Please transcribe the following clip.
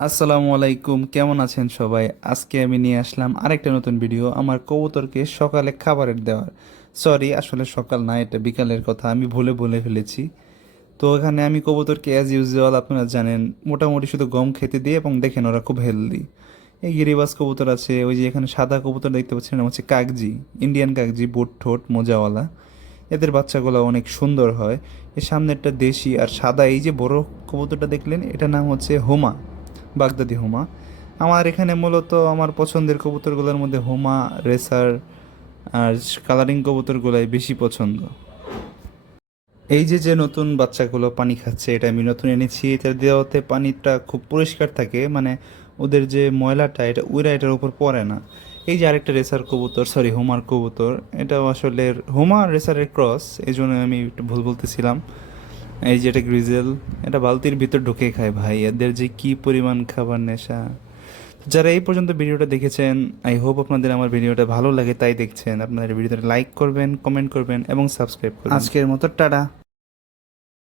আসসালামু আলাইকুম, কেমন আছেন সবাই? আজকে আমি নিয়ে আসলাম আরেকটা নতুন ভিডিও আমার কবুতরকে সকালে খাবারের দেওয়ার। সরি আসলে সকাল না, এটা বিকালের কথা, আমি ভুলে বলে ফেলেছি। তো এখানে আমি কবুতরকে অ্যাজ ইউজুয়াল আপনারা জানেন, মোটামুটি শুধু গম খেতে দিই এবং দেখেন ওরা খুব হেলদি এই গিরিবাস কবুতর আছে, ওই যে এখানে সাদা কবুতর দেখতে পাচ্ছেন নাম হচ্ছে কাগজি ইন্ডিয়ান কাগজি বুট ঠোঁট, মোজাওয়ালা। এদের বাচ্চাগুলো অনেক সুন্দর হয়। এর সামনেরটা দেশি আর সাদা, এই যে বড় কবুতরটা দেখলেন এটা নাম হচ্ছে হোমা। বাগদাদি হোমা। আমার এখানে মূলত আমার পছন্দের কবুতরগুলোর মধ্যে হোমা, রেসার আর কালারিং কবুতরগুলাই বেশি পছন্দ। এই যে যে নতুন বাচ্চাগুলো পানি খাচ্ছে, এটা আমি নতুন এনেছি। এটা দেওয়াতে পানিটা খুব পরিষ্কার থাকে মানে ওদের যে ময়লাটা, এটা উইরা এটার উপর পড়ে না। এই যে আরেকটা রেসার কবুতর সরি হোমার কবুতর, এটাও আসলে হোমা রেসারের ক্রস এই জন্য আমি একটু ভুল বলতেছিলাম। এই যে এটা গ্রিজেল, এটা বালতির ভিতর ঢুকে খায় ভাই, এদের যে কি পরিমাণ খাবার নেশা। যারা এই পর্যন্ত ভিডিওটা দেখেছেন আই হোপ আপনাদের আমার ভিডিওটা ভালো লাগে, তাই দেখছেন। আপনাদের ভিডিওটা লাইক করবেন কমেন্ট করবেন এবং সাবস্ক্রাইব করবেন। আজকের মতো টাটা।